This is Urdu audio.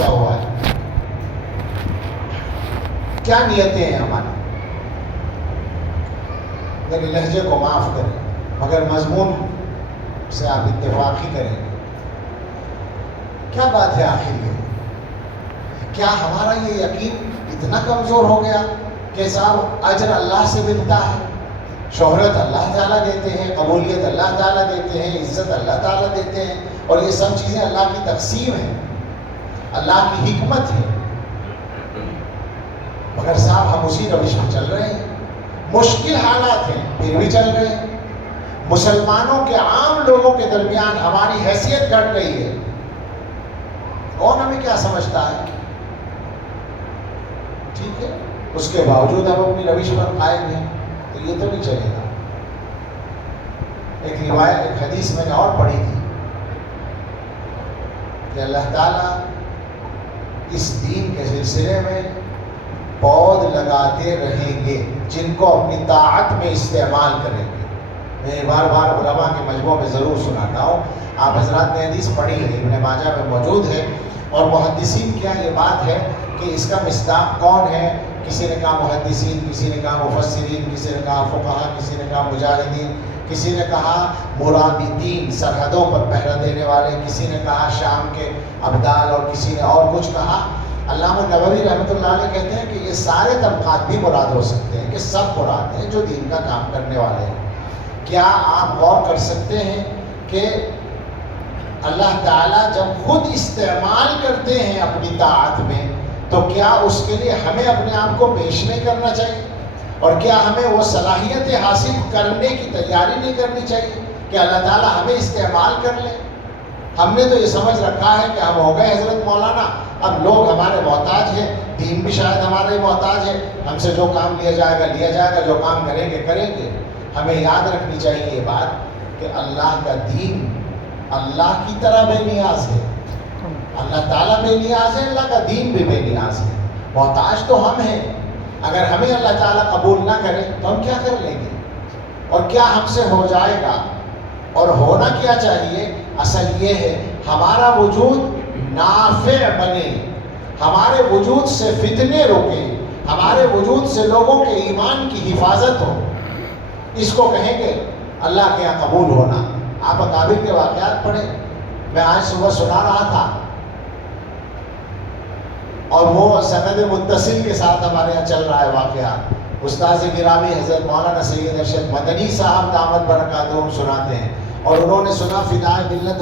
ہوا ہے، کیا نیتیں ہیں ہماری؟ اگر لہجے کو معاف کریں مگر مضمون سے آپ اتفاقی کریں گے، کیا بات ہے آخر یہ؟ کیا ہمارا یہ یقین اتنا کمزور ہو گیا کہ صاحب اجر اللہ سے ملتا ہے، شہرت اللہ تعالیٰ دیتے ہیں، قبولیت اللہ تعالیٰ دیتے ہیں، عزت اللہ تعالیٰ دیتے ہیں، اور یہ سب چیزیں اللہ کی تقسیم ہے، اللہ کی حکمت ہے، مگر صاحب ہم اسی روش میں چل رہے ہیں۔ مشکل حالات ہیں پھر بھی چل رہے ہیں۔ مسلمانوں کے عام لوگوں کے درمیان ہماری حیثیت گھٹ رہی ہے، کون ہمیں کیا سمجھتا ہے؟ ٹھیک ہے، اس کے باوجود ہم اپنی روش پر قائم ہیں، تو یہ تو نہیں چلے گا۔ ایک روایت، ایک حدیث میں نے اور پڑھی تھی کہ اللہ تعالیٰ اس دین کے سلسلے میں پود لگاتے رہیں گے جن کو اپنی طاعت میں استعمال کریں گے۔ میں بار بار علماء کے مجموعوں میں ضرور سناتا ہوں، آپ حضرات نے حدیث پڑھی ہے، ابن ماجہ میں موجود ہے، اور محدثین کیا یہ بات ہے کہ اس کا مصداق کون ہے؟ کسی نے کہا محدثین، کسی نے کہا مفسرین، کسی نے کہا فقہاء، کسی نے کہا مجاہدین، کسی نے کہا مرابطین، سرحدوں پر پہرہ دینے والے، کسی نے کہا شام کے ابدال، اور کسی نے اور کچھ کہا۔ علامہ نووی رحمۃ اللہ علیہ کہتے ہیں کہ یہ سارے طبقات بھی مراد ہو سکتے ہیں، کہ سب مراد ہیں جو دین کا کام کرنے والے ہیں۔ کیا آپ غور کر سکتے ہیں کہ اللہ تعالیٰ جب خود استعمال کرتے ہیں اپنی طاعت میں، تو کیا اس کے لیے ہمیں اپنے آپ کو پیش نہیں کرنا چاہیے؟ اور کیا ہمیں وہ صلاحیتیں حاصل کرنے کی تیاری نہیں کرنی چاہیے کہ اللہ تعالیٰ ہمیں استعمال کر لے؟ ہم نے تو یہ سمجھ رکھا ہے کہ ہم ہو گئے حضرت مولانا، اب لوگ ہمارے محتاج ہیں، دین بھی شاید ہمارے محتاج ہے، ہم سے جو کام لیا جائے گا لیا جائے گا، جو کام کریں گے کریں گے۔ ہمیں یاد رکھنی چاہیے یہ بات کہ اللہ کا دین اللہ کی طرح بے نیاز ہے، اللہ تعالیٰ بے نیاز ہے، اللہ کا دین بھی بے نیاز ہے، محتاج تو ہم ہیں۔ اگر ہمیں اللہ تعالیٰ قبول نہ کرے تو ہم کیا کر لیں گے، اور کیا ہم سے ہو جائے گا؟ اور ہونا کیا چاہیے؟ اصل یہ ہے ہمارا وجود نافع بنے، ہمارے وجود سے فتنے رکے، ہمارے وجود سے لوگوں کے ایمان کی حفاظت ہو، اس کو کہیں گے اللہ کے یہاں قبول ہونا۔ آپ اکابر کے واقعات پڑھیں، میں آج صبح سنا رہا تھا، اور وہ سند متصل کے ساتھ ہمارے یہاں چل رہا ہے واقعہ۔ استاذ گرامی حضرت مولانا سید ارشد مدنی صاحب دامت برکاتہم سناتے ہیں، اور انہوں نے سنا فدائے ملت